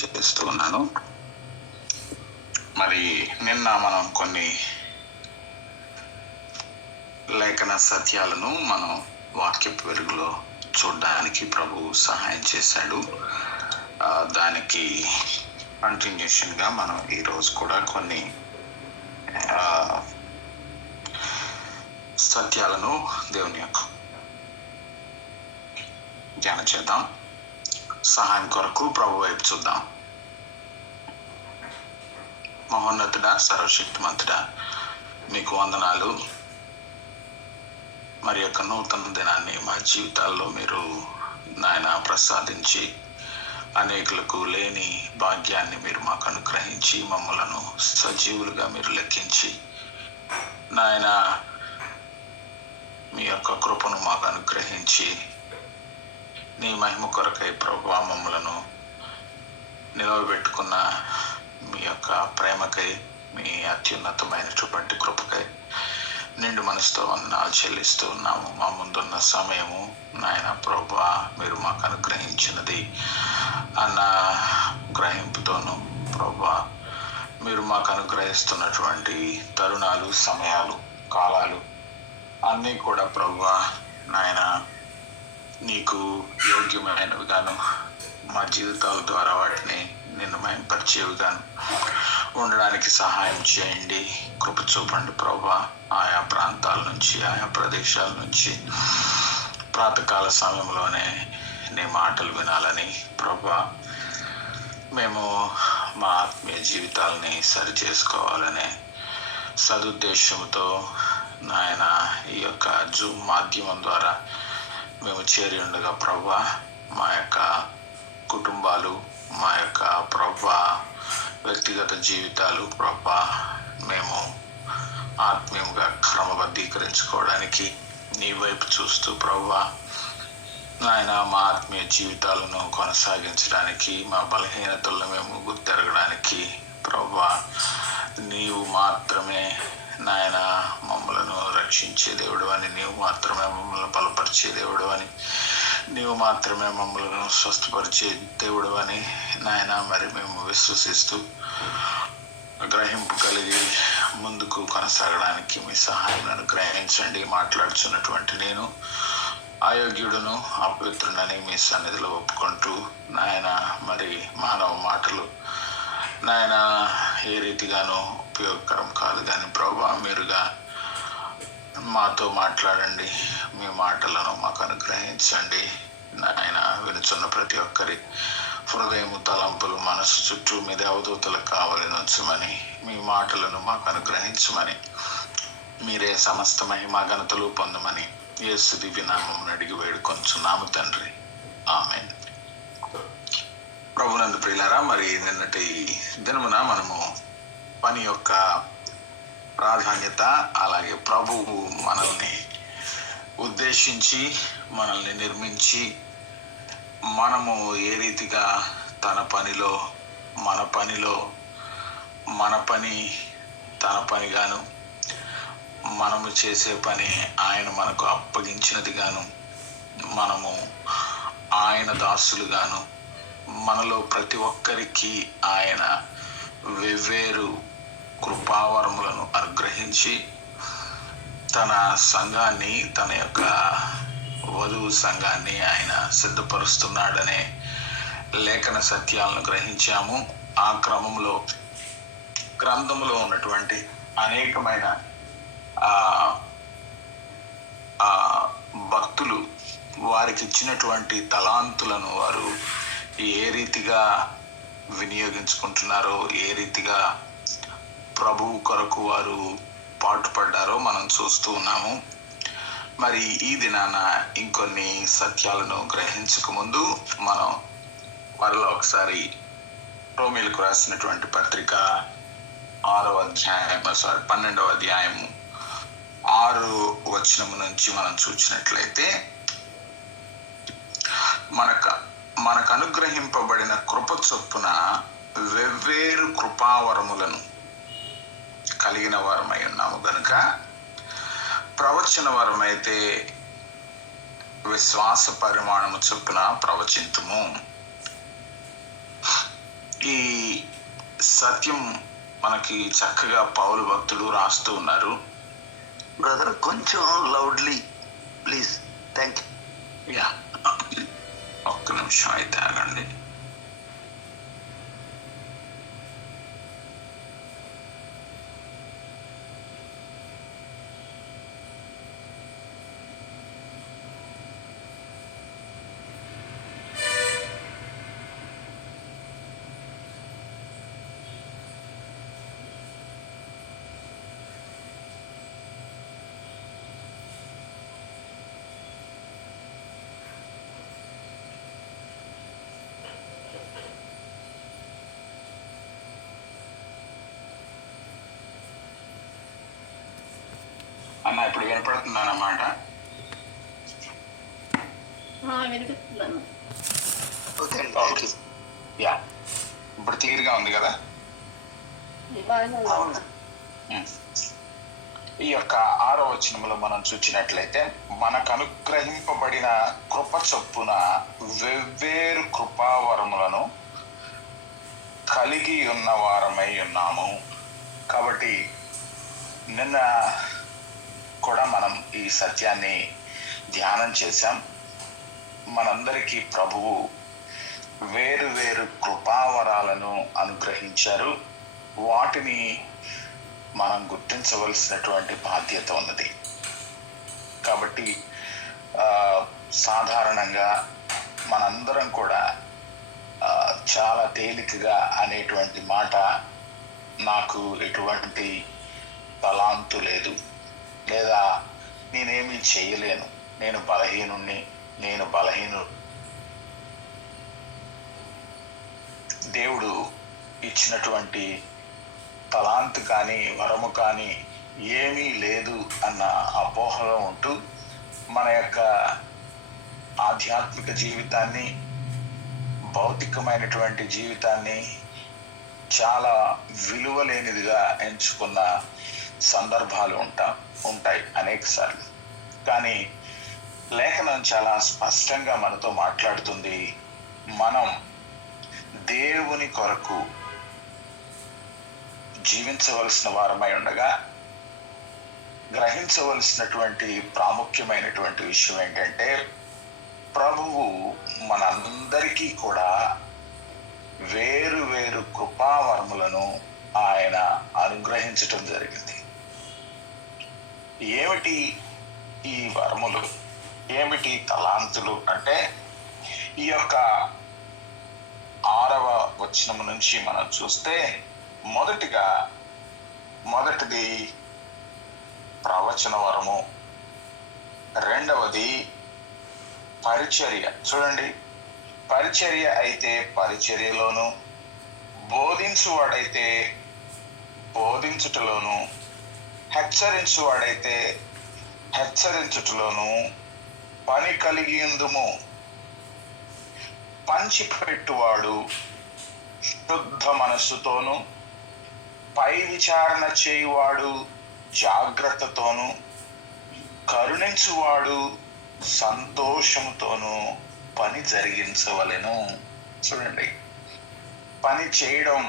తెలియజేస్తూ ఉన్నాను. మరి నిన్న మనం కొన్ని లేఖన సత్యాలను మనం వాక్యపు వెలుగులో చూడడానికి ప్రభు సహాయం చేశాడు. దానికి కంటిన్యూషన్ గా మనం ఈరోజు కూడా కొన్ని సత్యాలను దేవుని యొక్క ధ్యానం చేద్దాం. సహాయం కొరకు ప్రభు వైపు చూద్దాం. మహోన్నతుడా, సర్వశక్తిమంతుడా, మీకు వందనాలు. మరి యొక్క నూతన దినాన్ని మా జీవితాల్లో మీరు నాయన ప్రసాదించి అనేకులకు లేని భాగ్యాన్ని మీరు మాకు అనుగ్రహించి మమ్మలను సజీవులుగా మీరు లెక్కించి నాయన మీ యొక్క కృపను మాకు అనుగ్రహించి నీ మహిమ కొరకై ప్రభువా మమ్మలను నిలవబెట్టుకున్న మీ యొక్క ప్రేమకై, మీ అత్యున్నతమైనటువంటి కృపకై నిండు మనసుతో వందనాలు చెల్లిస్తూ ఉన్నాము. మా ముందున్న సమయము నాయన ప్రభువా మీరు మాకు అనుగ్రహించినది అన్న గ్రహింపుతోనూ ప్రభువా మీరు మాకు అనుగ్రహిస్తున్నటువంటి తరుణాలు, సమయాలు, కాలాలు అన్నీ కూడా ప్రభువా నాయన నీకు యోగ్యమైనవిగాను మా జీవితాల ద్వారా వాటిని నిన్ను మహిమపరిచేవిగాను ఉండడానికి సహాయం చేయండి. కృప చూపండి ప్రభువా. ఆయా ప్రాంతాల నుంచి, ఆయా ప్రదేశాల నుంచి ప్రాతకాల సమయంలోనే నీ మాటలు వినాలని ప్రభువా మేము మా ఆత్మీయ జీవితాలని సరి చేసుకోవాలనే సదుద్దేశంతో నాయన ఈ యొక్క జూమ్ మాధ్యమం ద్వారా మేము చేరి ఉండగా ప్రభువా మా యొక్క కుటుంబాలు, మా యొక్క ప్రభువా వ్యక్తిగత జీవితాలు ప్రభువా మేము ఆత్మీయంగా క్రమబద్ధీకరించుకోవడానికి నీ వైపు చూస్తూ ప్రభువా నాయన మా ఆత్మీయ జీవితాలను కొనసాగించడానికి, మా బలహీనతలను మేము గుర్తెరగడానికి ప్రభువా నీవు మాత్రమే నాయన మమ్మలను రక్షించే దేవుడు అని, నీవు మాత్రమే మమ్మల్ని బలపరిచే దేవుడు అని, నీవు మాత్రమే మమ్మల్ని స్వస్థపరిచే దేవుడు అని నాయన మరి మేము విశ్వసిస్తూ గ్రహింపు కలిగి ముందుకు కొనసాగడానికి మీ సహాయం అనుగ్రహించండి. మాట్లాడుచున్నటువంటి నేను అయోగ్యుడును, అపవిత్రుడని మీ సన్నిధిలో ఒప్పుకుంటూ నాయన మరి మానవ మాటలు నాయన ఏ రీతిగానూ ఉపయోగకరం కాదు కానీ ప్రభువా మీరుగా మాతో మాట్లాడండి. మీ మాటలను మాకు అనుగ్రహించండి నాయన. వినుచున్న ప్రతి ఒక్కరి హృదయము, తలంపులు, మనసు చుట్టూ మీ దేవదూతలకు కావాలని ఉంచమని, మీ మాటలను మాకు అనుగ్రహించమని, మీరే సమస్త మహిమ ఘనతలు పొందమని యేసు దివ్య నామమున అడిగి వేడుకొంచున్నాము తండ్రి. ఆమేన్. ప్రభునందు ప్రియులారా, మరి నిన్నటి దినమున మనము పని యొక్క ప్రాధాన్యత, అలాగే ప్రభువు మనల్ని ఉద్దేశించి మనల్ని నిర్మించి మనము ఏ రీతిగా తన పనిలో మన పని తన పనిగాను, మనము చేసే పని ఆయన మనకు అప్పగించినదిగాను, మనము ఆయన దాసులుగాను, మనలో ప్రతి ఒక్కరికి ఆయన వెవ్వేరు కృపావరములను అనుగ్రహించి తన సంఘాన్ని, తన యొక్క వధువు సంఘాన్ని ఆయన సిద్ధపరుస్తున్నాడనే లేఖన సత్యాలను గ్రహించాము. ఆ క్రమంలో గ్రంథంలో ఉన్నటువంటి అనేకమైన భక్తులు వారికి ఇచ్చినటువంటి తలాంతులను వారు ఏ రీతిగా వినియోగించుకుంటున్నారో, ఏ రీతిగా ప్రభువు కొరకు వారు పాటుపడ్డారో మనం చూస్తూ ఉన్నాము. మరి ఈ దినాన ఇంకొన్ని సత్యాలను గ్రహించక ముందు మనం మరలా ఒకసారి రోమీలకు రాసినటువంటి పత్రిక 12వ అధ్యాయము 6వ నుంచి మనం చూసినట్లయితే మనకు అనుగ్రహింపబడిన కృప చొప్పున వెవ్వేరు కృపావరములను కలిగిన వారమై ఉన్నాము గనుక ప్రవచన వరమైతే విశ్వాస పరిమాణము చొప్పున ప్రవచింతుము, సత్యం మనకి చక్కగా పౌలు భక్తుడు రాస్తూ ఉన్నారు. బ్రదర్ కొంచెం loudly please. Thank you. Yeah, ఒక్క నిమిషం అయితే ఆగండి. అన్న ఇప్పుడు వినపడుతుందన్నమాట. ఓకే అండి, థ్యాంక్ యూ. యా, ఇప్పుడు క్లియర్గా ఉంది కదా. అవును. ఈ యొక్క 6వ వచనంలో మనం చూసినట్లయితే, మనకు అనుగ్రహింపబడిన కృప చొప్పున వెవ్వేరు కృపావరములను కలిగి ఉన్న వారమై ఉన్నాము. కాబట్టి నిన్న కూడా మనం ఈ సత్యాన్ని ధ్యానం చేశాం. మనందరికీ ప్రభువు వేరు వేరు కృపావరాలను అనుగ్రహించారు. వాటిని మనం గుర్తించవలసినటువంటి బాధ్యత ఉన్నది. కాబట్టి సాధారణంగా మనందరం కూడా చాలా తేలికగా అనేటువంటి మాట, నాకు ఎటువంటి తలాంతు లేదు, లేదా నేనేమీ చేయలేను, నేను బలహీనుణ్ణి, నేను బలహీను. దేవుడు ఇచ్చినటువంటి తలాంతు కానీ వరము కానీ ఏమీ లేదు అన్న అపోహలో ఉంటూ మన యొక్క ఆధ్యాత్మిక జీవితాన్ని, భౌతికమైనటువంటి జీవితాన్ని చాలా విలువలేనిదిగా ఎంచుకున్న సందర్భాలు ఉంటాయి అనేక సార్లు. కానీ లేఖనం చాలా స్పష్టంగా మనతో మాట్లాడుతుంది. మనం దేవుని కొరకు జీవించవలసిన వారమై ఉండగా గ్రహించవలసినటువంటి ప్రాముఖ్యమైనటువంటి విషయం ఏంటంటే, ప్రభువు మనందరికీ కూడా వేరు వేరు కృపావరములను ఆయన అనుగ్రహించటం జరిగింది. ఏమిటి ఈ వరములు, ఏమిటి తలాంతులు అంటే, ఈ యొక్క 6వ వచనం నుంచి మనం చూస్తే, మొదటిది ప్రవచన వరము, రెండవది పరిచర్య. చూడండి, పరిచర్య అయితే పరిచర్యలోను, బోధించువాడైతే బోధించుటలోను, హెచ్చరించువాడైతే హెచ్చరించుటలోను పని కలిగి ఉందుము. పంచిపెట్టువాడు శుద్ధ మనస్సుతోను, పై విచారణ చేయువాడు జాగ్రత్తతోను, కరుణించువాడు సంతోషంతోనూ పని జరిగించవలెను. చూడండి, పని చేయడం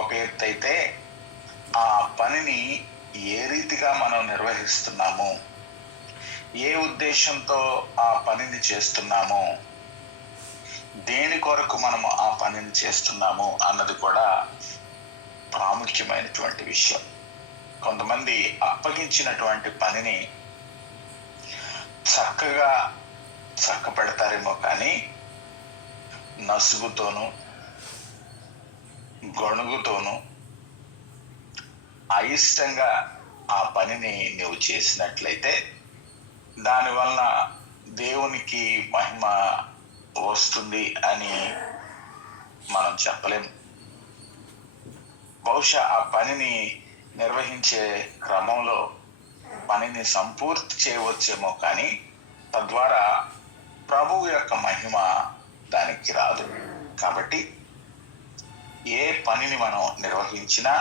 ఒక ఎత్తు అయితే, ఆ పనిని ఏ రీతిగా మనం నిర్వహిస్తున్నాము, ఏ ఉద్దేశంతో ఆ పనిని చేస్తున్నాము, దేని కొరకు మనము ఆ పనిని చేస్తున్నాము అన్నది కూడా ప్రాముఖ్యమైనటువంటి విషయం. కొంతమంది అప్పగించినటువంటి పనిని చక్కగా చక్కపెడతారేమో కానీ నసుగుతోనూ గొణుగుతోనూ అయిష్టంగా ఆ పనిని నువ్వు చేసినట్లయితే దానివల్ల దేవునికి మహిమ వస్తుంది అని మనం చెప్పలేం. బహుశా ఆ పనిని నిర్వహించే క్రమంలో పనిని సంపూర్తి చేయవచ్చేమో కానీ తద్వారా ప్రభువు యొక్క మహిమ దానికి రాదు. కాబట్టి ఏ పనిని మనం నిర్వహించినా,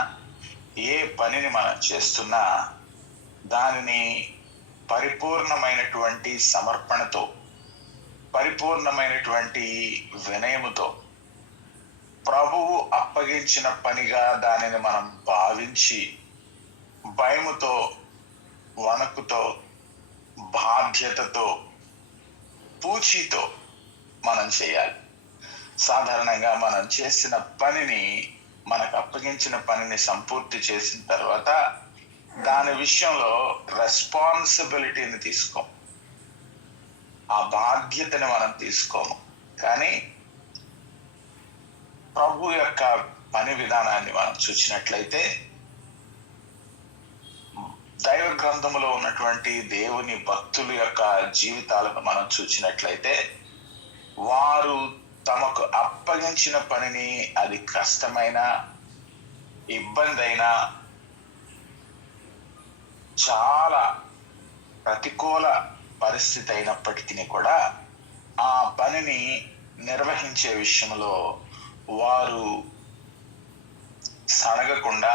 ఏ పనిని మనం చేస్తున్నా దానిని పరిపూర్ణమైనటువంటి సమర్పణతో, పరిపూర్ణమైనటువంటి వినయముతో, ప్రభువు అప్పగించిన పనిగా దానిని మనం భావించి భయముతో, వణుకుతో, బాధ్యతతో, పూచీతో మనం చేయాలి. సాధారణంగా మనం చేసిన పనిని, మనకు అప్పగించిన పనిని సంపూర్తి చేసిన తర్వాత దాని విషయంలో రెస్పాన్సిబిలిటీని తీసుకోం, ఆ బాధ్యతని మనం తీసుకోము. కానీ ప్రభు యొక్క పని విధానాన్ని మనం చూసినట్లయితే, దైవ గ్రంథములో ఉన్నటువంటి దేవుని భక్తుల యొక్క జీవితాలను మనం చూసినట్లయితే, వారు తమకు అప్పగించిన పనిని, అది కష్టమైన, ఇబ్బంది అయినా, చాలా ప్రతికూల పరిస్థితి అయినప్పటికీ కూడా ఆ పనిని నిర్వహించే విషయంలో వారు సనగకుండా,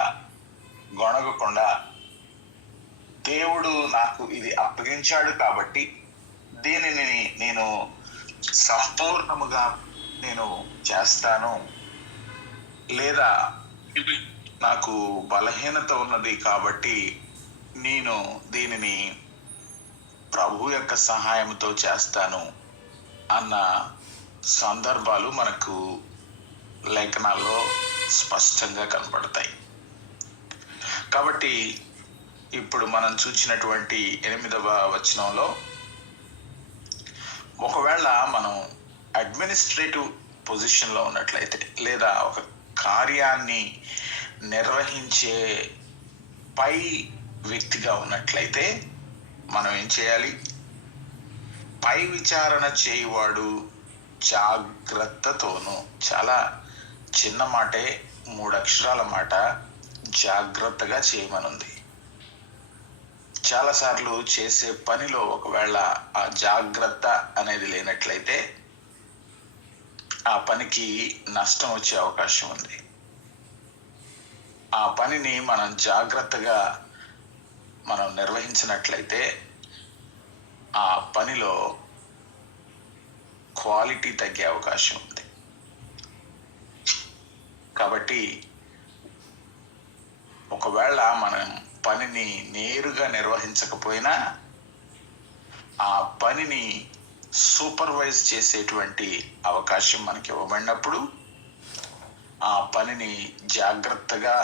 గొణగకుండా, దేవుడు నాకు ఇది అప్పగించాడు కాబట్టి దీనిని నేను సంపూర్ణముగా నేను చేస్తాను, లేదా నాకు బలహీనత ఉన్నది కాబట్టి నేను దీనిని ప్రభు యొక్క సహాయంతో చేస్తాను అన్న సందర్భాలు మనకు లేఖనాల్లో స్పష్టంగా కనపడతాయి. కాబట్టి ఇప్పుడు మనం చూసినటువంటి 8వ వచనంలో, ఒకవేళ మనం అడ్మినిస్ట్రేటివ్ పొజిషన్లో ఉన్నట్లయితే, లేదా ఒక కార్యాన్ని నిర్వహించే పై వ్యక్తిగా ఉన్నట్లయితే మనం ఏం చేయాలి? పై విచారణ చేయువాడు జాగ్రత్తతోను. చాలా చిన్న మాటే, 3 అక్షరాల మాట, జాగ్రత్తగా చేయమనుంది. చాలాసార్లు చేసే పనిలో ఒకవేళ ఆ జాగ్రత్త అనేది లేనట్లయితే ఆ పనికి నష్టం వచ్చే అవకాశం ఉంది. ఆ పనిని మనం జాగ్రత్తగా మనం నిర్వహించినట్లయితే ఆ పనిలో క్వాలిటీ తగ్గే అవకాశం ఉంది. కాబట్టి ఒకవేళ మనం పనిని నేరుగా నిర్వహించకపోయినా ఆ పనిని సూపర్వైజ్ చేసేటువంటి అవకాశం మనకి ఇవ్వబడినప్పుడు ఆ పనిని జాగ్రత్తగా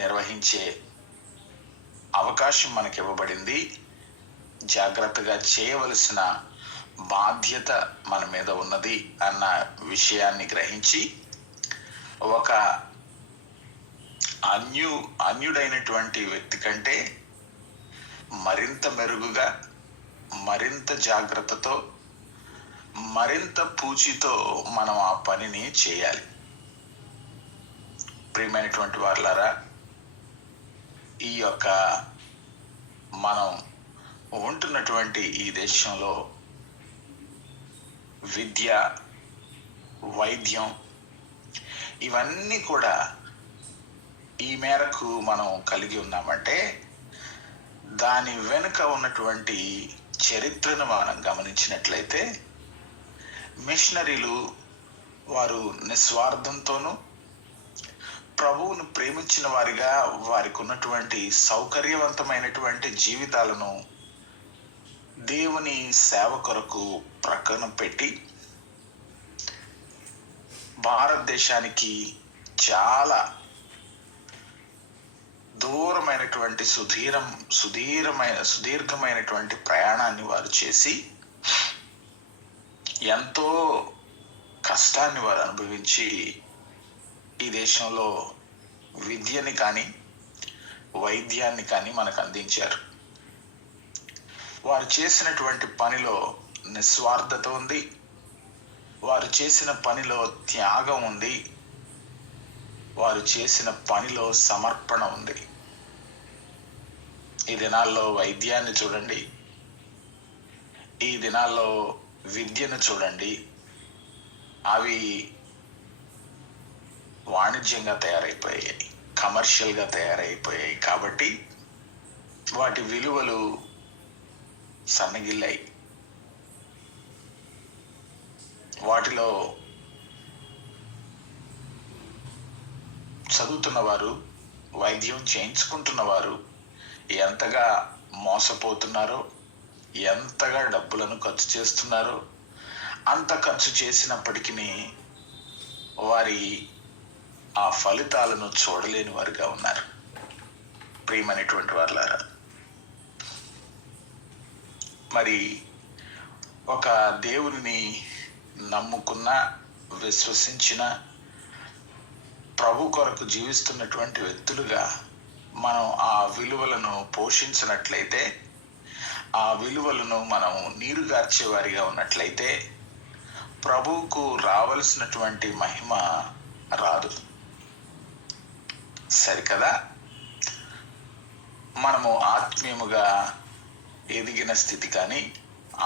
నిర్వహించే అవకాశం మనకి ఇవ్వబడింది. జాగ్రత్తగా చేయవలసిన బాధ్యత మన మీద ఉన్నది అన్న విషయాన్ని గ్రహించి, ఒక అన్యుడైనటువంటి వ్యక్తి కంటే మరింత మెరుగుగా, మరింత జాగ్రత్తతో, మరింత పూచితో మనం ఆ పనిని చేయాలి. ప్రియమైనటువంటి వారులారా, ఈ యొక్క మనం ఉంటున్నటువంటి ఈ దేశంలో విద్య, వైద్యం ఇవన్నీ కూడా ఈ మేరకు మనం కలిగి ఉన్నామంటే దాని వెనుక ఉన్నటువంటి చరిత్రను మనం గమనించినట్లయితే, మిషనరీలు వారు నిస్వార్థంతోనూ ప్రభువును ప్రేమించిన వారిగా వారికి ఉన్నటువంటి సౌకర్యవంతమైనటువంటి జీవితాలను దేవుని సేవ కొరకు ప్రక్కన పెట్టి భారతదేశానికి చాలా దూరమైనటువంటి సుదీర్ఘమైనటువంటి ప్రయాణాన్ని వారు చేసి ఎంతో కష్టాన్ని వారు అనుభవించి ఈ దేశంలో విద్యని కానీ వైద్యాన్ని కానీ మనకు అందించారు. వారు చేసినటువంటి పనిలో నిస్వార్థత ఉంది, వారు చేసిన పనిలో త్యాగం ఉంది, వారు చేసిన పనిలో సమర్పణ ఉంది. ఈ దినాల్లో వైద్యాన్ని చూడండి, ఈ దినాల్లో విద్యను చూడండి, అవి వాణిజ్యంగా తయారైపోయాయి, కమర్షియల్గా తయారైపోయాయి. కాబట్టి వాటి విలువలు సన్నగిల్లాయి. వాటిలో చదువుతున్నవారు, వైద్యం చేయించుకుంటున్నవారు ఎంతగా మోసపోతున్నారో, ఎంతగా డబ్బులను ఖర్చు చేస్తున్నారో, అంత ఖర్చు చేసినప్పటికీ వారి ఆ ఫలితాలను చూడలేని వారుగా ఉన్నారు. ప్రియమైనటువంటి వారులారా, మరి ఒక దేవుని నమ్ముకున్న, విశ్వసించిన, ప్రభు కొరకు జీవిస్తున్నటువంటి వ్యక్తులుగా మనం ఆ విలువలను పోషించినట్లయితే, ఆ విలువలను మనం నీరుగార్చే వారిగా ఉన్నట్లయితే ప్రభువుకు రావలసినటువంటి మహిమ రాదు. సరికదా? మనము ఆత్మీయముగా ఎదిగిన స్థితి కానీ,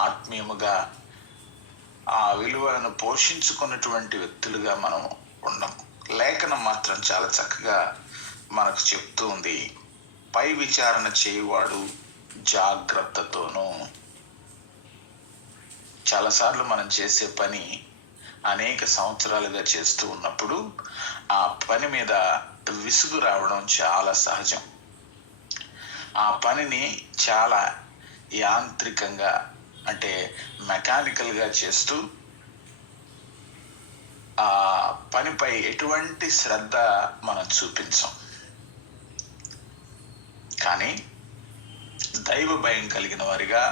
ఆత్మీయముగా ఆ విలువలను పోషించుకున్నటువంటి వ్యక్తులుగా మనం ఉండము. లేఖనం మాత్రం చాలా చక్కగా మనకు చెప్తూ ఉంది, పై విచారణ చేయువాడు జాగ్రత్తతోనూ. చాలాసార్లు మనం చేసే పని అనేక సంవత్సరాలుగా చేస్తూ ఉన్నప్పుడు ఆ పని మీద విసుగు రావడం చాలా సహజం. ఆ పనిని చాలా యాంత్రికంగా, అంటే మెకానికల్గా చేస్తూ ఆ పనిపై ఎటువంటి శ్రద్ధ మనం చూపించం. కానీ దైవ భయం కలిగిన వారిగా,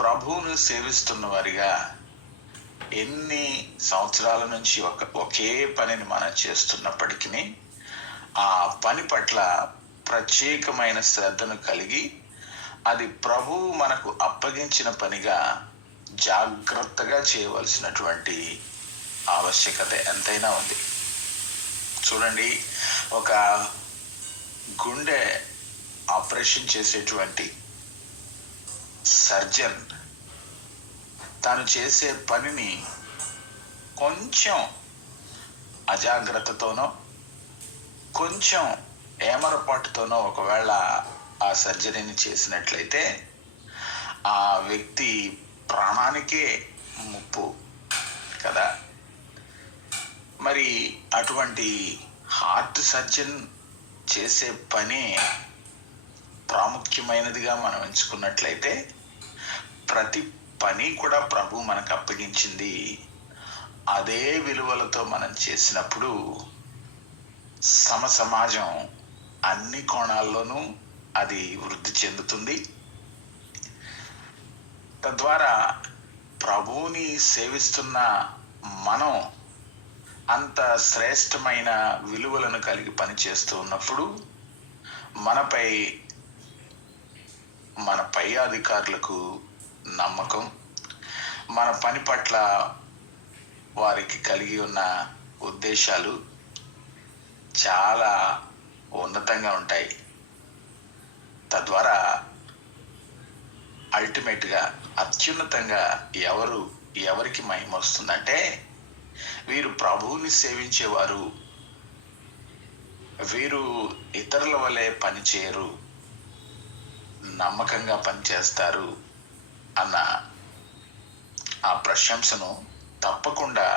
ప్రభువును సేవిస్తున్న వారిగా ఎన్ని సంవత్సరాల నుంచి ఒకే పనిని మనం చేస్తున్నప్పటికీ ఆ పని పట్ల ప్రత్యేకమైన శ్రద్ధను కలిగి, అది ప్రభువు మనకు అప్పగించిన పనిగా జాగ్రత్తగా చేయవలసినటువంటి ఆవశ్యకత ఎంతైనా ఉంది. చూడండి, ఒక గుండె ఆపరేషన్ చేసేటువంటి సర్జన్ తాను చేసే పనిని కొంచెం అజాగ్రత్తతోనో, కొంచెం ఏమరపాటుతోనో ఒకవేళ ఆ సర్జరీని చేసినట్లయితే ఆ వ్యక్తి ప్రాణానికే ముప్పు కదా. మరి అటువంటి హార్ట్ సర్జన్ చేసే పని ప్రాముఖ్యమైనదిగా మనం ఎంచుకున్నట్లయితే, ప్రతి పని కూడా ప్రభు మనకు అప్పగించింది అదే విలువలతో మనం చేసినప్పుడు సమాజం అన్ని కోణాల్లోనూ అది వృద్ధి చెందుతుంది. తద్వారా ప్రభువుని సేవిస్తున్న మనం అంత శ్రేష్టమైన విలువలను కలిగి పనిచేస్తూ ఉన్నప్పుడు మనపై, మన పై అధికారులకు నమ్మకం, మన పని పట్ల వారికి కలిగి ఉన్న ఉద్దేశాలు చాలా ఉన్నతంగా ఉంటాయి. తద్వారా అల్టిమేట్గా, అత్యున్నతంగా ఎవరికి మహిమ వస్తుందంటే, వీరు ప్రభువుని సేవించేవారు, వీరు ఇతరుల వలె పనిచేయరు, నమ్మకంగా పనిచేస్తారు అన్న ఆ ప్రశంసను తప్పకుండా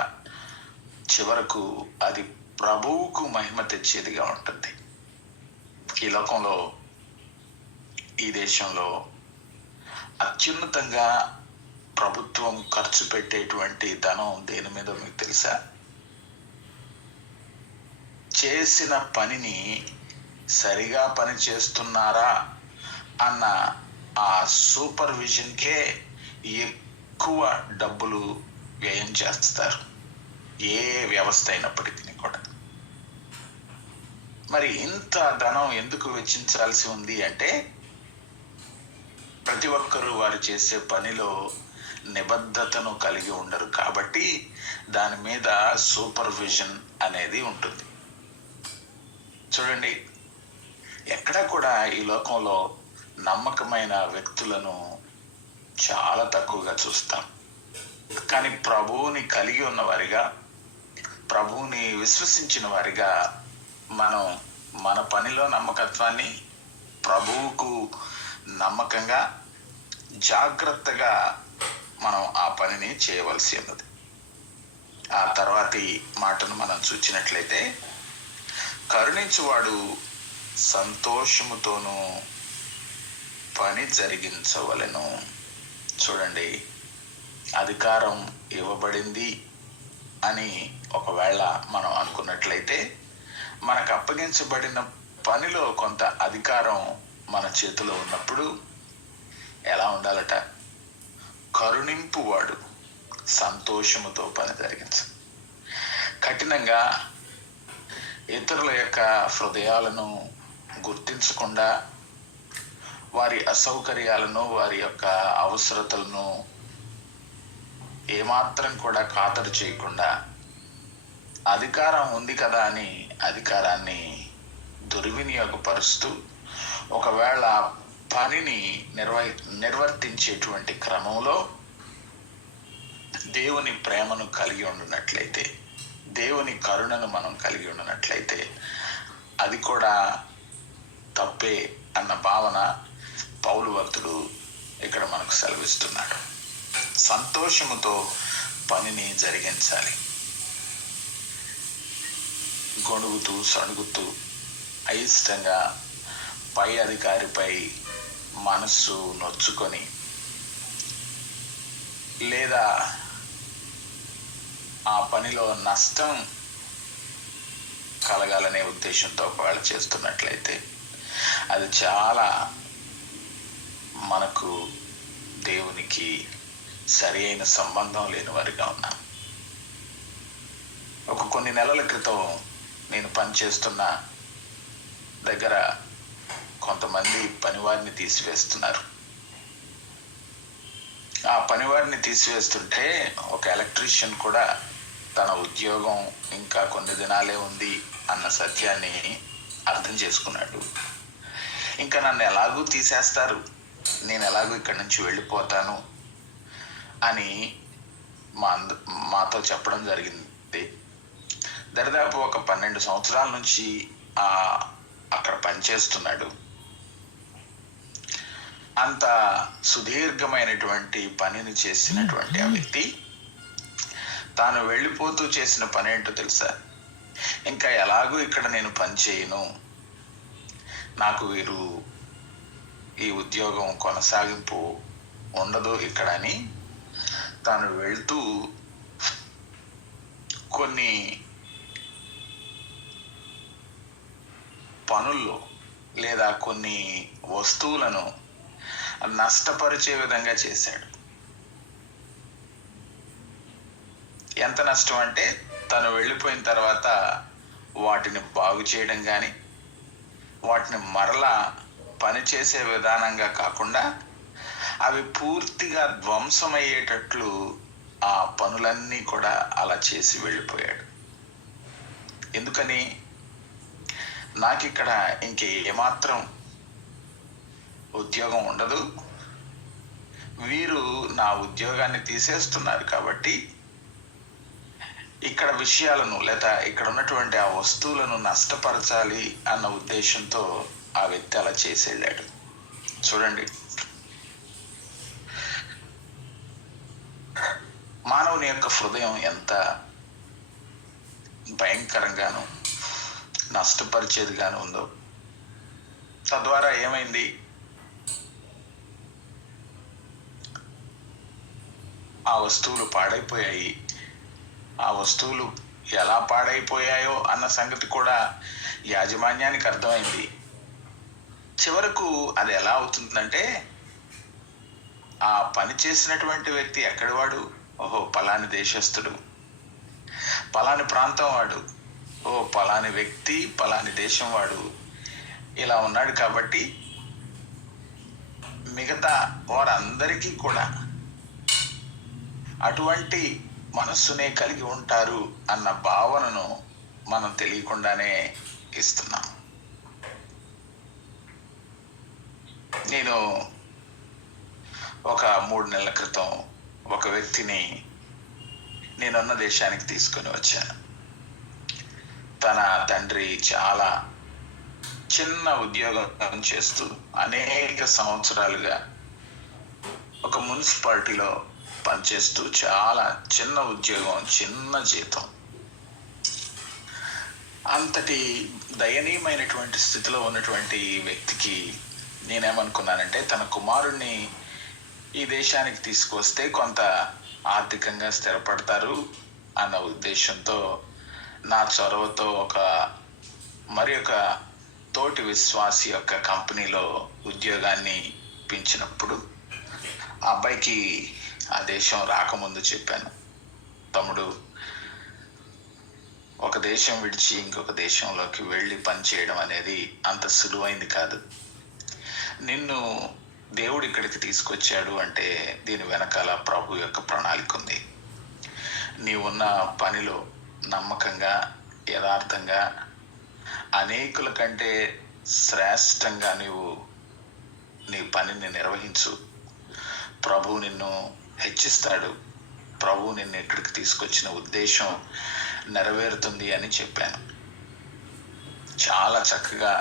చివరకు అది ప్రభువుకు మహిమ తెచ్చేదిగా ఉంటుంది. ఈ లోకంలో, ఈ దేశంలో అత్యున్నతంగా ప్రభుత్వం ఖర్చు పెట్టేటువంటి ధనం దేని మీద మీకు తెలుసా? చేసిన పనిని సరిగా పని చేస్తున్నారా అన్న ఆ సూపర్విజన్కే ఎక్కువ డబ్బులు వ్యయం చేస్తారు, ఏ వ్యవస్థ అయినప్పటికీ కూడా. మరి ఇంత ధనం ఎందుకు వెచ్చించాల్సి ఉంది అంటే, ప్రతి ఒక్కరూ వారు చేసే పనిలో నిబద్ధతను కలిగి ఉండరు కాబట్టి దాని మీద సూపర్విజన్ అనేది ఉంటుంది. చూడండి, ఎక్కడా కూడా ఈ లోకంలో నమ్మకమైన వ్యక్తులను చాలా తక్కువగా చూస్తాం. కానీ ప్రభువుని కలిగి ఉన్న వారిగా, ప్రభువుని విశ్వసించిన వారిగా మనం మన పనిలో నమ్మకత్వాన్ని, ప్రభువుకు నమ్మకంగా, జాగ్రత్తగా మనం ఆ పనిని చేయవలసి ఉన్నది. ఆ తర్వాతి మాటను మనం చూచినట్లయితే, కరుణించువాడు సంతోషముతోనూ పని జరిగించవలెను. చూడండి, అధికారం ఇవ్వబడింది అని ఒకవేళ మనం అనుకున్నట్లయితే, మనకు అప్పగించబడిన పనిలో కొంత అధికారం మన చేతిలో ఉన్నప్పుడు ఎలా ఉండాలట? కరుణింపువాడు సంతోషముతో పని జరిగించు. కఠినంగా ఇతరుల యొక్క హృదయాలను గుర్తించకుండా, వారి అసౌకర్యాలను, వారి యొక్క అవసరతలను ఏమాత్రం కూడా ఖాతరు చేయకుండా, అధికారం ఉంది కదా అని అధికారాన్ని దుర్వినియోగపరుస్తూ, ఒకవేళ పనిని నిర్వర్తించేటువంటి క్రమంలో దేవుని ప్రేమను కలిగి ఉండినట్లయితే, దేవుని కరుణను మనం కలిగి ఉండినట్లయితే, అది కూడా తప్పే అన్న భావన పౌలు భక్తుడు ఇక్కడ మనకు సెలవిస్తున్నాడు. సంతోషముతో పనిని జరిగించాలి. గొణుగుతూ సణుగుతూ అయిష్టంగా పై అధికారిపై మనస్సు నొచ్చుకొని, లేదా ఆ పనిలో నష్టం కలగాలనే ఉద్దేశంతో ఒకవేళ చేస్తున్నట్లయితే, అది చాలా మనకు దేవునికి సరి అయిన సంబంధం లేని వారిగా ఉన్నాం. కొన్ని నెలల క్రితం నేను పనిచేస్తున్న దగ్గర కొంతమంది పనివారిని తీసివేస్తున్నారు. ఆ పనివారిని తీసివేస్తుంటే ఒక ఎలక్ట్రీషియన్ కూడా తన ఉద్యోగం ఇంకా కొన్ని దినాలే ఉంది అన్న సత్యాన్ని అర్థం చేసుకున్నాడు. ఇంకా నన్ను ఎలాగూ తీసేస్తారు, నేను ఎలాగూ ఇక్కడి నుంచి వెళ్ళిపోతాను అని మాతో చెప్పడం జరిగింది. దరిదాపు ఒక 12 సంవత్సరాల నుంచి అక్కడ పనిచేస్తున్నాడు. అంత సుదీర్ఘమైనటువంటి పనిని చేసినటువంటి ఆ వ్యక్తి తాను వెళ్ళిపోతూ చేసిన పని ఏంటో తెలుసా? ఇంకా ఎలాగూ ఇక్కడ నేను పని చేయను, నాకు వీరు ఈ ఉద్యోగం కొనసాగింపు ఉండదు ఇక్కడ అని తాను వెళ్తూ కొన్ని పనుల్లో లేదా కొన్ని వస్తువులను నష్టపరిచే విధంగా చేశాడు. ఎంత నష్టం అంటే, తను వెళ్ళిపోయిన తర్వాత వాటిని బాగు చేయడం కానీ, వాటిని మరలా పనిచేసే విధానంగా కాకుండా అవి పూర్తిగా ధ్వంసమయ్యేటట్లు ఆ పనులన్నీ కూడా అలా చేసి వెళ్ళిపోయాడు. ఎందుకని? నాకు ఇక్కడ ఇంక ఏమాత్రం ఉద్యోగం ఉండదు, వీరు నా ఉద్యోగాన్ని తీసేస్తున్నారు కాబట్టి ఇక్కడ విషయాలను లేదా ఇక్కడ ఉన్నటువంటి ఆ వస్తువులను నష్టపరచాలి అన్న ఉద్దేశంతో ఆ వ్యక్తి అలా చేసి వెళ్ళాడు. చూడండి, మానవుని యొక్క హృదయం ఎంత భయంకరంగాను నష్టపరిచేదిగాను ఉందో. తద్వారా ఏమైంది? ఆ వస్తువులు పాడైపోయాయి. ఆ వస్తువులు ఎలా పాడైపోయాయో అన్న సంగతి కూడా యాజమాన్యానికి అర్థమైంది. చివరకు అది ఎలా అవుతుందంటే, ఆ పని చేసినటువంటి వ్యక్తి ఎక్కడి వాడు? ఓహో, పలాని దేశస్థుడు, పలాని ప్రాంతం వాడు, ఓ పలాని వ్యక్తి పలాని దేశం వాడు ఇలా ఉన్నాడు కాబట్టి మిగతా వారందరికీ కూడా అటువంటి మనస్సునే కలిగి ఉంటారు అన్న భావనను మనం తెలియకుండానే ఇస్తున్నాం. నేను ఒక 3 నెలల క్రితం ఒక వ్యక్తిని నేనున్న దేశానికి తీసుకొని వచ్చాను. తన తండ్రి చాలా చిన్న ఉద్యోగం చేస్తూ అనేక సంవత్సరాలుగా ఒక మున్సిపాలిటీలో పనిచేస్తూ, చాలా చిన్న ఉద్యోగం, చిన్న జీతం. అంతటి దయనీయమైనటువంటి స్థితిలో ఉన్నటువంటి వ్యక్తికి నేనేమనుకున్నానంటే, తన కుమారుణ్ణి ఈ దేశానికి తీసుకొస్తే కొంత ఆర్థికంగా స్థిరపడతారు అన్న ఉద్దేశంతో నా చొరవతో మరి ఒక తోటి విశ్వాసి యొక్క కంపెనీలో ఉద్యోగాన్ని ఇప్పించినప్పుడు ఆ అబ్బాయికి ఆ దేశం రాకముందు చెప్పాను, తమ్ముడు, ఒక దేశం విడిచి ఇంకొక దేశంలోకి వెళ్ళి పనిచేయడం అనేది అంత సులువైంది కాదు. నిన్ను దేవుడు ఇక్కడికి తీసుకొచ్చాడు అంటే దీని వెనకాల ప్రభు యొక్క ప్రణాళిక ఉంది. నీవున్న పనిలో నమ్మకంగా, యథార్థంగా, అనేకుల కంటే శ్రేష్టంగా నీ పనిని నిర్వహించు. ప్రభు నిన్ను హెచ్చిస్తాడు. ప్రభు నిన్ను ఇక్కడికి తీసుకొచ్చిన ఉద్దేశం నెరవేరుతుంది అని చెప్పాను. చాలా చక్కగా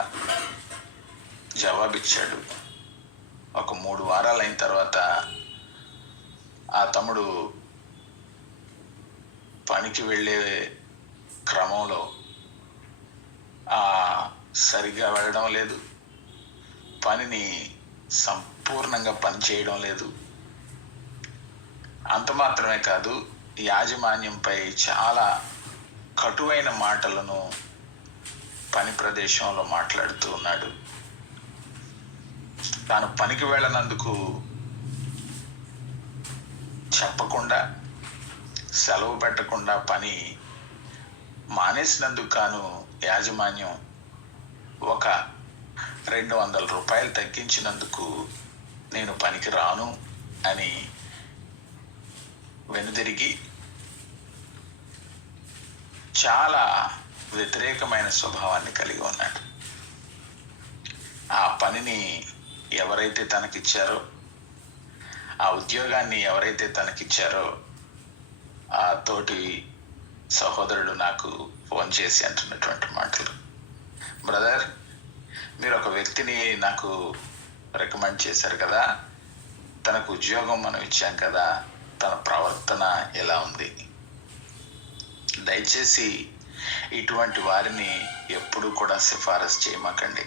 జవాబిచ్చాడు. ఒక 3 వారాలు అయిన తర్వాత ఆ తమ్ముడు పనికి వెళ్ళే క్రమంలో సరిగా వెళ్ళడం లేదు, పనిని సంపూర్ణంగా పని చేయడం లేదు. అంత మాత్రమే కాదు, యాజమాన్యంపై చాలా కటువైన మాటలను పని ప్రదేశంలో మాట్లాడుతూ ఉన్నాడు. తాను పనికి వెళ్ళనందుకు చెప్పకుండా, సెలవు పెట్టకుండా పని మానేసినందుకు గాను యాజమాన్యం ఒక 200 రూపాయలు తగ్గించినందుకు నేను పనికి రాను అని వెనుదిరిగి చాలా వ్యతిరేకమైన స్వభావాన్ని కలిగి ఉన్నాడు. ఆ పనిని ఎవరైతే తనకిచ్చారో, ఆ ఉద్యోగాన్ని ఎవరైతే తనకిచ్చారో ఆ తోటి సహోదరుడు నాకు ఫోన్ చేసి అంటున్నటువంటి మాటలు, బ్రదర్, మీరు ఒక వ్యక్తిని నాకు రికమెండ్ చేశారు కదా, తనకు ఉద్యోగం మనం ఇచ్చాం కదా, తన ప్రవర్తన ఎలా ఉంది? దయచేసి ఇటువంటి వారిని ఎప్పుడూ కూడా సిఫారసు చేయమాకండి,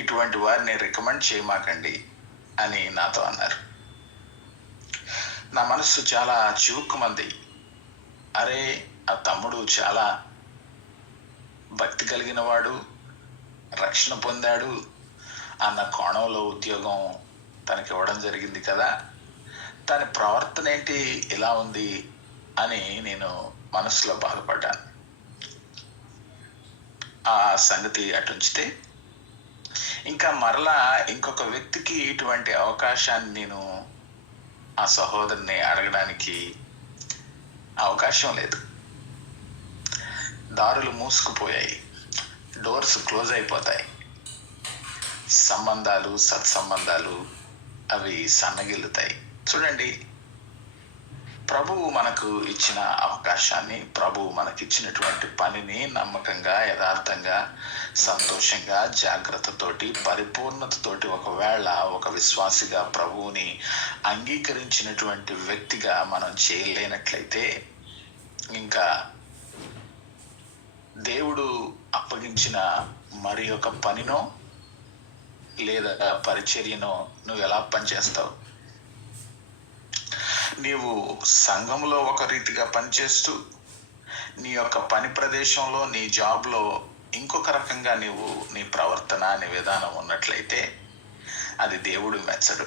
ఇటువంటి వారిని రికమెండ్ చేయమాకండి అని నాతో అన్నారు. నా మనస్సు చాలా చివుక్కుమంది. అరే, ఆ తమ్ముడు చాలా భక్తి కలిగిన వాడు, రక్షణ పొందాడు అన్న కోణంలో ఉద్యోగం తనకి ఇవ్వడం జరిగింది కదా, తన ప్రవర్తన ఏంటి ఇలా ఉంది అని నేను మనసులో బాధపడ్డాను. ఆ సంగతి అటుంచితే, ఇంకా మరలా ఇంకొక వ్యక్తికి ఇటువంటి అవకాశాన్ని నేను ఆ సహోదరుని అడగడానికి అవకాశం లేదు. దారులు మూసుకుపోయాయి, డోర్స్ క్లోజ్ అయిపోతాయి. సంబంధాలు, సత్సంబంధాలు అవి సన్నగిల్లుతాయి. చూడండి, ప్రభువు మనకు ఇచ్చిన అవకాశాన్ని, ప్రభువు మనకిచ్చినటువంటి పనిని నమ్మకంగా, యథార్థంగా, సంతోషంగా, జాగ్రత్తతోటి, పరిపూర్ణతతోటి ఒకవేళ ఒక విశ్వాసిగా ప్రభువుని అంగీకరించినటువంటి వ్యక్తిగా మనం చేయలేనట్లయితే, ఇంకా దేవుడు అప్పగించిన మరి ఒక పనినో లేదా పరిచర్యనో నువ్వు ఎలా పనిచేస్తావు? నీవు సంఘంలో ఒక రీతిగా పనిచేస్తూ నీ యొక్క పని ప్రదేశంలో, నీ జాబ్లో ఇంకొక రకంగా నీ ప్రవర్తన, నీ విధానం ఉన్నట్లయితే అది దేవుడు మెచ్చడు.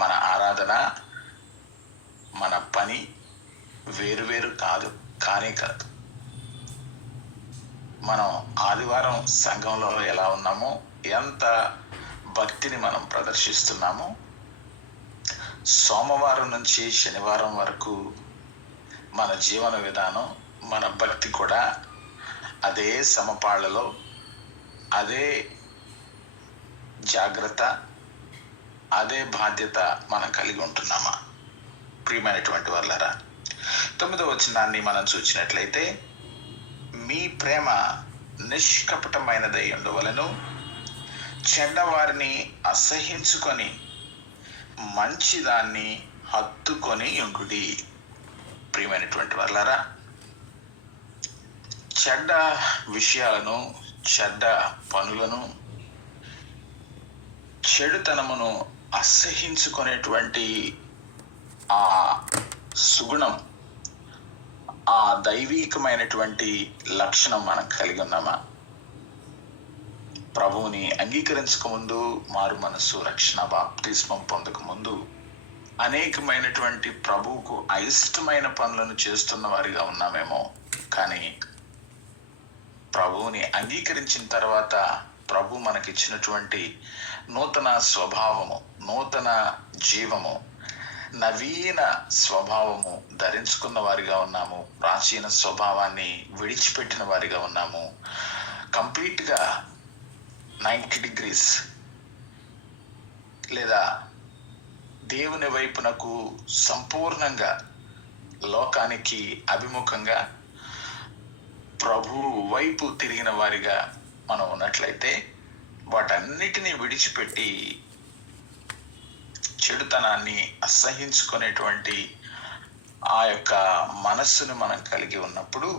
మన ఆరాధన, మన పని వేరువేరు కానే కాదు. మనం ఆదివారం సంఘంలో ఎలా ఉన్నామో, ఎంత భక్తిని మనం ప్రదర్శిస్తున్నామో, సోమవారం నుంచి శనివారం వరకు మన జీవన విధానం, మన భక్తి కూడా అదే సమపాళ్లలో, అదే జాగ్రత్త, అదే బాధ్యత మనం కలిగి ఉంటున్నామా? ప్రియమైనటువంటి వాళ్ళారా, 9వ వచనాన్ని మనం చూసినట్లయితే, మీ ప్రేమ నిష్కపటమైనదై ఉండవలెను, చెడ్డవారిని అసహించుకొని మంచిదాన్ని హత్తుకొని ఉండుడి. ప్రియమైనటువంటి వాళ్ళారా, చెడ్డ విషయాలను, చెడ్డ పనులను, చెడుతనమును అసహించుకునేటువంటి ఆ సుగుణం, ఆ దైవీకమైనటువంటి లక్షణం మనం కలిగి ఉన్నామా? ప్రభువుని అంగీకరించక ముందు, మారు మనస్సు రక్షణ బాప్తిస్మం పొందక ముందు అనేకమైనటువంటి ప్రభువుకు అయిష్టమైన పనులను చేస్తున్న వారిగా ఉన్నామేమో. కానీ ప్రభువుని అంగీకరించిన తర్వాత ప్రభు మనకిచ్చినటువంటి నూతన స్వభావము, నూతన జీవము, నవీన స్వభావము ధరించుకున్న వారిగా ఉన్నాము. ప్రాచీన స్వభావాన్ని విడిచిపెట్టిన వారిగా ఉన్నాము. కంప్లీట్గా 90 degrees లేదా దేవుని వైపునకు సంపూర్ణంగా లోకానికి అభిముఖంగా ప్రభు వైపు తిరిగిన వారిగా మనం ఉన్నట్లయితే వాటన్నిటినీ విడిచిపెట్టి చెడుతనాన్ని అసహించుకునేటువంటి ఆ యొక్క మనస్సును మనం కలిగి ఉన్నప్పుడు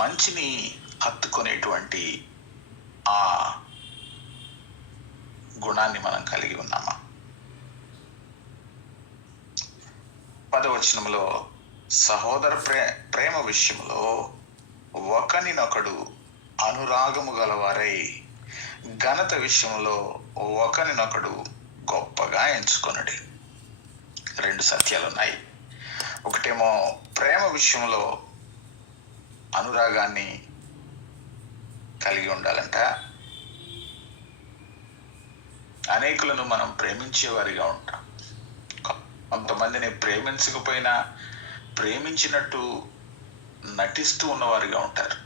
మంచిని హత్తుకునేటువంటి ఆ గుణాన్ని మనం కలిగి ఉన్నామా? 10వ వచనంలో సహోదర ప్రేమ విషయంలో ఒకనినొకడు అనురాగము గలవారై ఘనత విషయంలో ఒకనినొకడు గొప్పగా ఎంచుకొనుడి. 2 సత్యాలు ఉన్నాయి. ఒకటేమో ప్రేమ విషయంలో అనురాగాన్ని కలిగి ఉండాలంట. అనేకులను మనం ప్రేమించేవారిగా ఉంటాం. కొంతమందిని ప్రేమించకపోయినా ప్రేమించినట్టు నటిస్తూ ఉన్నవారిగా ఉంటారు.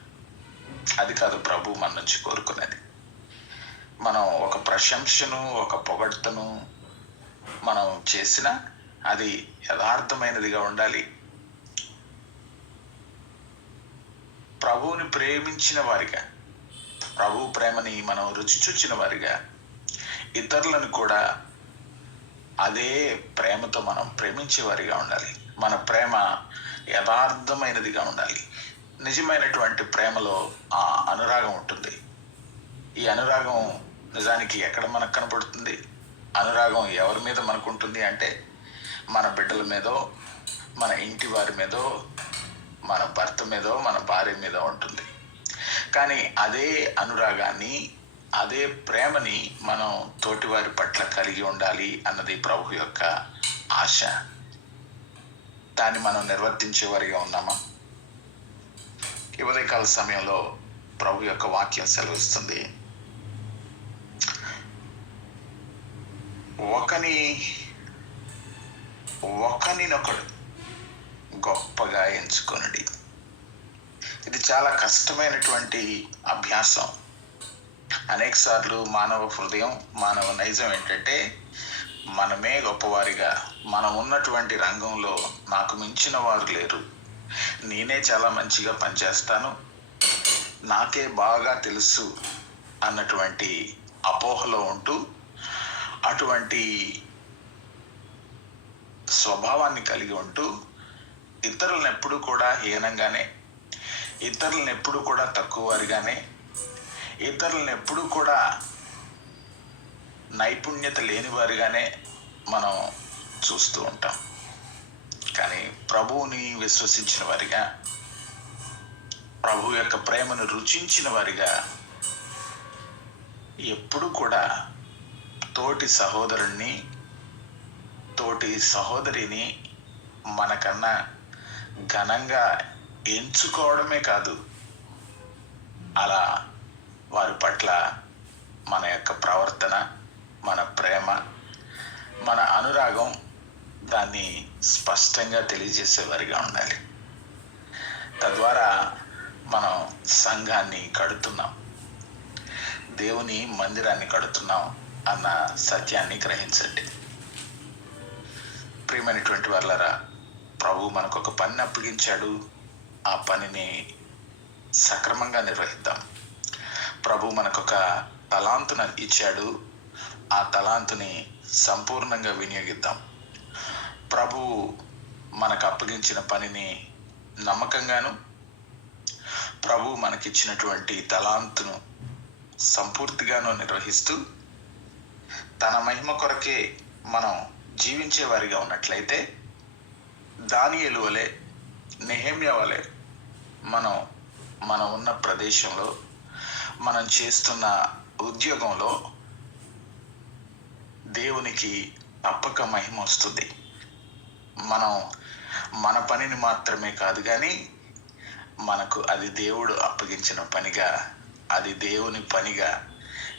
అది కాదు ప్రభు మన నుంచి కోరుకునేది. మనం ఒక ప్రశంసను, ఒక పొగడ్తను మనం చేసినా అది యథార్థమైనదిగా ఉండాలి. ప్రభువుని ప్రేమించిన వారిగా, ప్రభు ప్రేమని మనం రుచి చూచిన వారిగా ఇతరులను కూడా అదే ప్రేమతో మనం ప్రేమించే వారిగా ఉండాలి. మన ప్రేమ యథార్థమైనదిగా ఉండాలి. నిజమైనటువంటి ప్రేమలో ఆ అనురాగం ఉంటుంది. ఈ అనురాగం నిజానికి ఎక్కడ మనకు కనపడుతుంది? అనురాగం ఎవరి మీద మనకు ఉంటుంది అంటే మన బిడ్డల మీదో, మన ఇంటి వారి మీదో, మన భర్త మీదో, మన భార్య మీద ఉంటుంది. కానీ అదే అనురాగాన్ని, అదే ప్రేమని మనం తోటివారి పట్ల కలిగి ఉండాలి అన్నది ప్రభు యొక్క ఆశ. దాన్ని మనం నిర్వర్తించేవారిగా ఉన్నామా? ఈ ఉదయకాల సమయంలో ప్రభు యొక్క వాక్యం సెలవిస్తుంది, ఒకనినొకడు గొప్పగా ఎంచుకొనుడి. ఇది చాలా కష్టమైనటువంటి అభ్యాసం. అనేక సార్లు మానవ హృదయం, మానవ నైజం ఏంటంటే మనమే గొప్పవారిగా, మనం ఉన్నటువంటి రంగంలో నాకు మించిన వారు లేరు, నేనే చాలా మంచిగా పనిచేస్తాను, నాకే బాగా తెలుసు అన్నటువంటి అపోహలో ఉంటూ అటువంటి స్వభావాన్ని కలిగి ఉంటూ ఇతరులను ఎప్పుడు కూడా హీనంగానే, ఇతరులను ఎప్పుడు కూడా తక్కువ వారిగానే, ఇతరులను ఎప్పుడు కూడా నైపుణ్యత లేని వారిగానే మనం చూస్తూ ఉంటాం. కానీ ప్రభువుని విశ్వసించిన వారిగా, ప్రభు యొక్క ప్రేమను రుచించిన వారిగా ఎప్పుడు కూడా తోటి సహోదరుణ్ణి, తోటి సహోదరిని మనకన్నా ఘనంగా ఎంచుకోవడమే కాదు, అలా వారి పట్ల మన యొక్క ప్రవర్తన, మన ప్రేమ, మన అనురాగం దాన్ని స్పష్టంగా తెలియజేసేవారిగా ఉండాలి. తద్వారా మనం సంఘాన్ని కడుతున్నాం, దేవుని మందిరాన్ని కడుతున్నాం అన్న సత్యాన్ని గ్రహించండి. ప్రియమైనటువంటి వాళ్ళరా, ప్రభు మనకు ఒక పనిని అప్పగించాడు. ఆ పనిని సక్రమంగా నిర్వహిద్దాం. ప్రభు మనకొక తలాంతును ఇచ్చాడు. ఆ తలాంతుని సంపూర్ణంగా వినియోగిద్దాం. ప్రభు మనకు అప్పగించిన పనిని నమ్మకంగాను ప్రభు మనకిచ్చినటువంటి తలాంతును సంపూర్తిగాను నిర్వహిస్తూ తన మహిమ కొరకే మనం జీవించే వారిగా ఉన్నట్లయితే దానియేలు వలె, నెహెమ్యా వలె మనం ఉన్న ప్రదేశంలో, మనం చేస్తున్న ఉద్యోగంలో దేవునికి తప్పక మహిమ వస్తుంది. మనం మన పనిని మాత్రమే కాదు కానీ మనకు అది దేవుడు అప్పగించిన పనిగా, అది దేవుని పనిగా,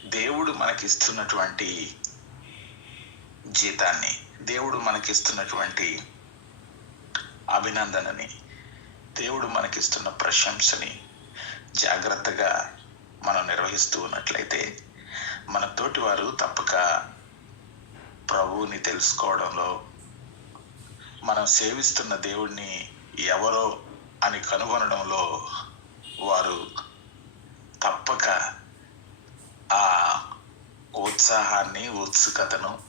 దేవుడు మనకిస్తున్నటువంటి జీతాన్ని, దేవుడు మనకిస్తున్నటువంటి అభినందనని, దేవుడు మనకిస్తున్న ప్రశంసని జాగ్రత్తగా మనం నిర్వహిస్తూ ఉన్నట్లయితే మన తోటి వారు తప్పక ప్రభువుని తెలుసుకోవడంలో, మనం సేవిస్తున్న దేవుడిని ఎవరో అని కనుగొనడంలో వారు తప్పక ఆ ఉత్సాహాన్ని, ఉత్సుకతను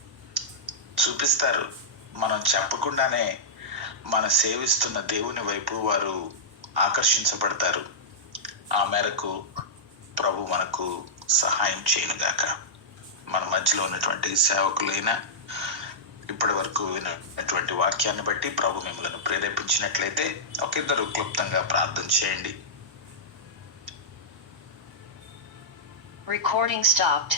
చూపిస్తారు. మనం చెప్పకుండానే మన సేవిస్తున్న దేవుని వైపు వారు ఆకర్షించబడతారు. ఆ మేరకు ప్రభు మనకు సహాయం చేయనుగాక. మన మధ్యలో ఉన్నటువంటి సేవకులైన ఇప్పటి వరకు విన్నటువంటి వాక్యాన్ని బట్టి ప్రభు మిమ్మల్ని ప్రేరేపించినట్లయితే ఒకిద్దరు క్లుప్తంగా ప్రార్థన చేయండి. Recording stopped.